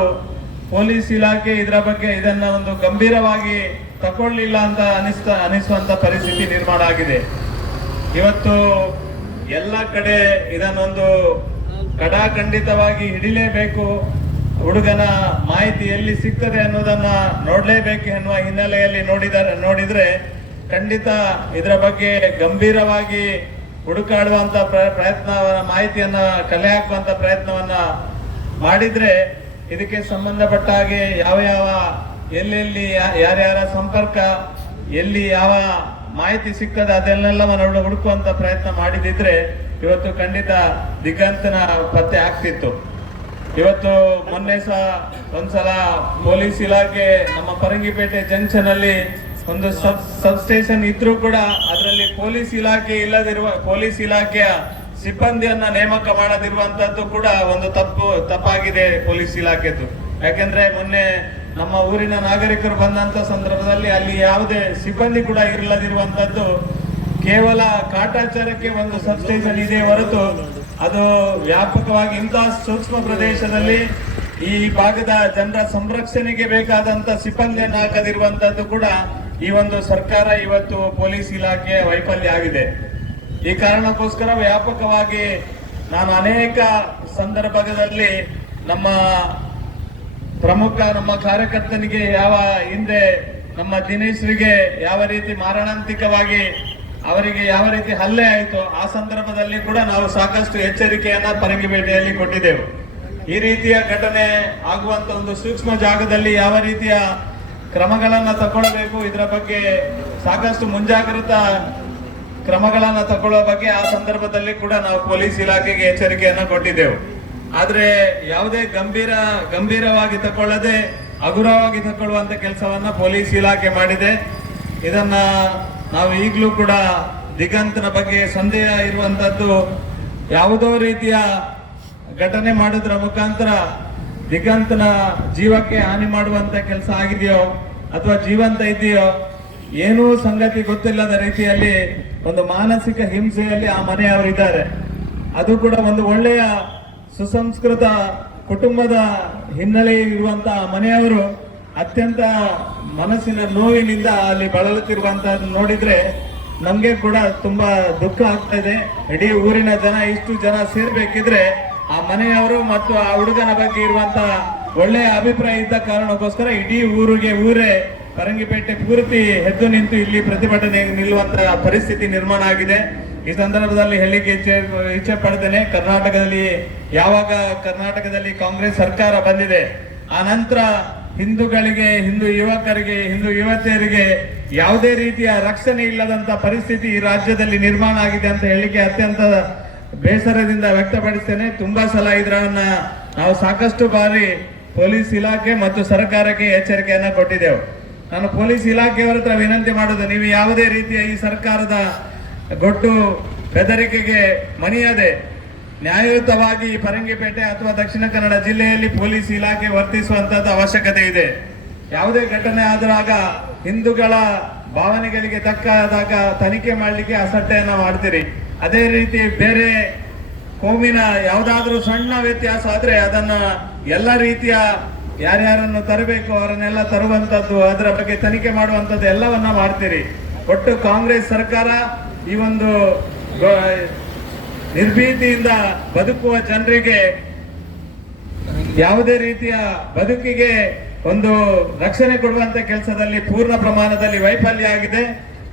ಪೊಲೀಸ್ ಇಲಾಖೆ ಇದರ ಬಗ್ಗೆ ಇದನ್ನ ಒಂದು ಗಂಭೀರವಾಗಿ ತಕೊಳ್ಳಿಲ್ಲ ಅಂತ ಅನಿಸ್ತ, ಅನಿಸುವಂತ ಪರಿಸ್ಥಿತಿ ನಿರ್ಮಾಣ ಆಗಿದೆ. ಇವತ್ತು ಎಲ್ಲ ಕಡೆ ಇದನ್ನೊಂದು ಕಡಾಖಂಡಿತವಾಗಿ ಹಿಡಿಲೇಬೇಕು. ಹುಡುಗನ ಮಾಹಿತಿ ಎಲ್ಲಿ ಸಿಗ್ತದೆ ಅನ್ನೋದನ್ನ ನೋಡಲೇಬೇಕು ಎನ್ನುವ ಹಿನ್ನೆಲೆಯಲ್ಲಿ ನೋಡಿದರೆ ನೋಡಿದ್ರೆ ಖಂಡಿತ ಇದರ ಬಗ್ಗೆ ಗಂಭೀರವಾಗಿ ಹುಡುಕಾಡುವಂತ ಪ್ರ- ಪ್ರಯತ್ನ, ಮಾಹಿತಿಯನ್ನ ಕಲೆ ಹಾಕುವಂತ ಪ್ರಯತ್ನವನ್ನ ಮಾಡಿದ್ರೆ ಇದಕ್ಕೆ ಸಂಬಂಧಪಟ್ಟ ಹಾಗೆ ಯಾವ ಯಾವ, ಎಲ್ಲೆಲ್ಲಿ ಯಾರ್ಯಾರ ಸಂಪರ್ಕ, ಎಲ್ಲಿ ಯಾವ ಮಾಹಿತಿ ಸಿಗ್ತದೆ ಅದನ್ನೆಲ್ಲ ಹುಡು- ಹುಡುಕುವಂತ ಪ್ರಯತ್ನ ಮಾಡಿದಿದ್ರೆ ಇವತ್ತು ಖಂಡಿತ ದಿಗ್ಗಂತನ ಪತ್ತೆ ಆಗ್ತಿತ್ತು. ಇವತ್ತು ಮೊನ್ನೆ ಸಹ ಒಂದ್ಸಲ ಪೊಲೀಸ್ ಇಲಾಖೆ ನಮ್ಮ ಪರಂಗಿಪೇಟೆ ಜಂಕ್ಷನ್ ಅಲ್ಲಿ ಒಂದು ಸಬ್ ಸಬ್ ಸ್ಟೇಷನ್ ಇದ್ರೂ ಕೂಡ ಅದರಲ್ಲಿ ಪೊಲೀಸ್ ಇಲಾಖೆ ಇಲ್ಲದಿರುವ, ಪೊಲೀಸ್ ಇಲಾಖೆಯ ಸಿಬ್ಬಂದಿಯನ್ನ ನೇಮಕ ಮಾಡದಿರುವಂತದ್ದು ಕೂಡ ಒಂದು ತಪ್ಪು, ತಪ್ಪಾಗಿದೆ ಪೊಲೀಸ್ ಇಲಾಖೆದು. ಯಾಕೆಂದ್ರೆ ಮೊನ್ನೆ ನಮ್ಮ ಊರಿನ ನಾಗರಿಕರು ಬಂದಂತ ಸಂದರ್ಭದಲ್ಲಿ ಅಲ್ಲಿ ಯಾವುದೇ ಸಿಬ್ಬಂದಿ ಕೂಡ ಇರಲದಿರುವಂತದ್ದು ಕೇವಲ ಕಾಟಾಚಾರಕ್ಕೆ ಒಂದು ಸಬ್ ಸ್ಟೇಷನ್ ಇದೆ ಹೊರತು ಅದು ವ್ಯಾಪಕವಾಗಿ ಇಂತಹ ಸೂಕ್ಷ್ಮ ಪ್ರದೇಶದಲ್ಲಿ ಈ ಭಾಗದ ಜನರ ಸಂರಕ್ಷಣೆಗೆ ಬೇಕಾದಂತ ಸಿಬ್ಬಂದಿಯನ್ನು ಹಾಕದಿರುವಂತದ್ದು ಕೂಡ ಈ ಒಂದು ಸರ್ಕಾರ ಇವತ್ತು ಪೊಲೀಸ್ ಇಲಾಖೆಯ ವೈಫಲ್ಯ ಆಗಿದೆ. ಈ ಕಾರಣಕ್ಕೋಸ್ಕರ ವ್ಯಾಪಕವಾಗಿ ನಾನು ಅನೇಕ ಸಂದರ್ಭದಲ್ಲಿ ನಮ್ಮ ಪ್ರಮುಖ ನಮ್ಮ ಕಾರ್ಯಕರ್ತನಿಗೆ ಯಾವ ಹಿಂದೆ ನಮ್ಮ ದಿನೇಶ್ರಿಗೆ ಯಾವ ರೀತಿ ಮಾರಣಾಂತಿಕವಾಗಿ ಅವರಿಗೆ ಯಾವ ರೀತಿ ಹಲ್ಲೆ ಆಯಿತು ಆ ಸಂದರ್ಭದಲ್ಲಿ ಕೂಡ ನಾವು ಸಾಕಷ್ಟು ಎಚ್ಚರಿಕೆಯನ್ನ ಪರಂಗಿಪೇಟೆಯಲ್ಲಿ ಕೊಟ್ಟಿದ್ದೆವು. ಈ ರೀತಿಯ ಘಟನೆ ಆಗುವಂತ ಒಂದು ಸೂಕ್ಷ್ಮ ಜಾಗದಲ್ಲಿ ಯಾವ ರೀತಿಯ ಕ್ರಮಗಳನ್ನ ತಗೊಳ್ಬೇಕು ಇದರ ಬಗ್ಗೆ ಸಾಕಷ್ಟು ಮುಂಜಾಗ್ರತಾ ಕ್ರಮಗಳನ್ನ ತಗೊಳ್ಳೋ ಬಗ್ಗೆ ಆ ಸಂದರ್ಭದಲ್ಲಿ ಕೂಡ ನಾವು ಪೊಲೀಸ್ ಇಲಾಖೆಗೆ ಎಚ್ಚರಿಕೆಯನ್ನ ಕೊಟ್ಟಿದ್ದೆವು. ಆದ್ರೆ ಯಾವುದೇ ಗಂಭೀರ, ಗಂಭೀರವಾಗಿ ತಕೊಳ್ಳದೆ ಹಗುರವಾಗಿ ತಕೊಳ್ಳುವಂತ ಕೆಲಸವನ್ನ ಪೊಲೀಸ್ ಇಲಾಖೆ ಮಾಡಿದೆ. ಇದನ್ನ ನಾವು ಈಗಲೂ ಕೂಡ ದಿಗಂತನ ಬಗ್ಗೆ ಸಂದೇಹ ಇರುವಂತದ್ದು ಯಾವುದೋ ರೀತಿಯ ಘಟನೆ ಮಾಡೋದ್ರ ಮುಖಾಂತರ ದಿಗಂತನ ಜೀವಕ್ಕೆ ಹಾನಿ ಮಾಡುವಂತ ಕೆಲಸ ಆಗಿದೆಯೋ ಅಥವಾ ಜೀವಂತ ಇದೆಯೋ ಏನೂ ಸಂಗತಿ ಗೊತ್ತಿಲ್ಲದ ರೀತಿಯಲ್ಲಿ ಒಂದು ಮಾನಸಿಕ ಹಿಂಸೆಯಲ್ಲಿ ಆ ಮನೆಯವರು ಇದ್ದಾರೆ. ಅದು ಕೂಡ ಒಂದು ಒಳ್ಳೆಯ ಸುಸಂಸ್ಕೃತ ಕುಟುಂಬದ ಹಿನ್ನೆಲೆ ಇರುವಂತಹ ಮನೆಯವರು ಅತ್ಯಂತ ಮನಸ್ಸಿನ ನೋವಿನಿಂದ ಅಲ್ಲಿ ಬಳಲುತ್ತಿರುವಂತ ನೋಡಿದ್ರೆ ನಮಗೆ ಕೂಡ ತುಂಬಾ ದುಃಖ ಆಗ್ತಾ ಇದೆ. ಇಡೀ ಊರಿನ ಜನ, ಇಷ್ಟು ಜನ ಸೇರ್ಬೇಕಿದ್ರೆ ಆ ಮನೆಯವರು ಮತ್ತು ಆ ಹುಡುಗನ ಬಗ್ಗೆ ಇರುವಂತ ಒಳ್ಳೆಯ ಅಭಿಪ್ರಾಯ ಇದ್ದ ಕಾರಣಕ್ಕೋಸ್ಕರ ಇಡೀ ಊರಿಗೆ ಊರೇ ಪರಂಗಿಪೇಟೆ ಪೂರ್ತಿ ಎದ್ದು ನಿಂತು ಇಲ್ಲಿ ಪ್ರತಿಭಟನೆ ನಿಲ್ಲುವಂತ ಪರಿಸ್ಥಿತಿ ನಿರ್ಮಾಣ ಆಗಿದೆ. ಈ ಸಂದರ್ಭದಲ್ಲಿ ಹೇಳಿಕೆ ಇಚ್ಛೆ ಇಚ್ಛೆ ಪಡ್ತೇನೆ, ಕರ್ನಾಟಕದಲ್ಲಿ ಯಾವಾಗ ಕರ್ನಾಟಕದಲ್ಲಿ ಕಾಂಗ್ರೆಸ್ ಸರ್ಕಾರ ಬಂದಿದೆ, ಆ ನಂತರ ಹಿಂದೂಗಳಿಗೆ, ಹಿಂದೂ ಯುವಕರಿಗೆ, ಹಿಂದೂ ಯುವತಿಯರಿಗೆ ಯಾವುದೇ ರೀತಿಯ ರಕ್ಷಣೆ ಇಲ್ಲದಂತ ಪರಿಸ್ಥಿತಿ ಈ ರಾಜ್ಯದಲ್ಲಿ ನಿರ್ಮಾಣ ಆಗಿದೆ ಅಂತ ಹೇಳಿಕೆ ಅತ್ಯಂತ ಬೇಸರದಿಂದ ವ್ಯಕ್ತಪಡಿಸ್ತೇನೆ. ತುಂಬಾ ಸಲ ಇದರನ್ನ ನಾವು ಸಾಕಷ್ಟು ಬಾರಿ ಪೊಲೀಸ್ ಇಲಾಖೆ ಮತ್ತು ಸರ್ಕಾರಕ್ಕೆ ಎಚ್ಚರಿಕೆಯನ್ನ ಕೊಟ್ಟಿದ್ದೆವು. ನಾನು ಪೊಲೀಸ್ ಇಲಾಖೆಯವರ ಹತ್ರ ವಿನಂತಿ ಮಾಡುದು, ನೀವು ಯಾವುದೇ ರೀತಿಯ ಈ ಸರ್ಕಾರದ ಗೊಟ್ಟು ಬೆದರಿಕೆಗೆ ಮಣಿಯದೆ ನ್ಯಾಯಯುತವಾಗಿ ಪರಂಗಿಪೇಟೆ ಅಥವಾ ದಕ್ಷಿಣ ಕನ್ನಡ ಜಿಲ್ಲೆಯಲ್ಲಿ ಪೊಲೀಸ್ ಇಲಾಖೆ ವರ್ತಿಸುವಂತದ್ದು ಅವಶ್ಯಕತೆ ಇದೆ. ಯಾವುದೇ ಘಟನೆ ಆದಾಗ ಹಿಂದೂಗಳ ಭಾವನೆಗಳಿಗೆ ತಕ್ಕಾದಾಗ ತನಿಖೆ ಮಾಡಲಿಕ್ಕೆ ಅಸಟ್ಟೆಯನ್ನು ಮಾಡ್ತೀರಿ. ಅದೇ ರೀತಿ ಬೇರೆ ಕೋಮಿನ ಯಾವುದಾದ್ರೂ ಸಣ್ಣ ವ್ಯತ್ಯಾಸ ಆದ್ರೆ ಅದನ್ನ ಎಲ್ಲ ರೀತಿಯ ಯಾರ್ಯಾರನ್ನು ತರಬೇಕು ಅವರನ್ನೆಲ್ಲ ತರುವಂತದ್ದು, ಅದರ ಬಗ್ಗೆ ತನಿಖೆ ಮಾಡುವಂತದ್ದು ಎಲ್ಲವನ್ನ ಮಾಡ್ತೀರಿ. ಒಟ್ಟು ಕಾಂಗ್ರೆಸ್ ಸರ್ಕಾರ ಈ ಒಂದು ನಿರ್ಭೀತಿಯಿಂದ ಬದುಕುವ ಜನರಿಗೆ ಯಾವುದೇ ರೀತಿಯ ಬದುಕಿಗೆ ಒಂದು ರಕ್ಷಣೆ ಕೊಡುವಂತ ಕೆಲಸದಲ್ಲಿ ಪೂರ್ಣ ಪ್ರಮಾಣದಲ್ಲಿ ವೈಫಲ್ಯ ಆಗಿದೆ.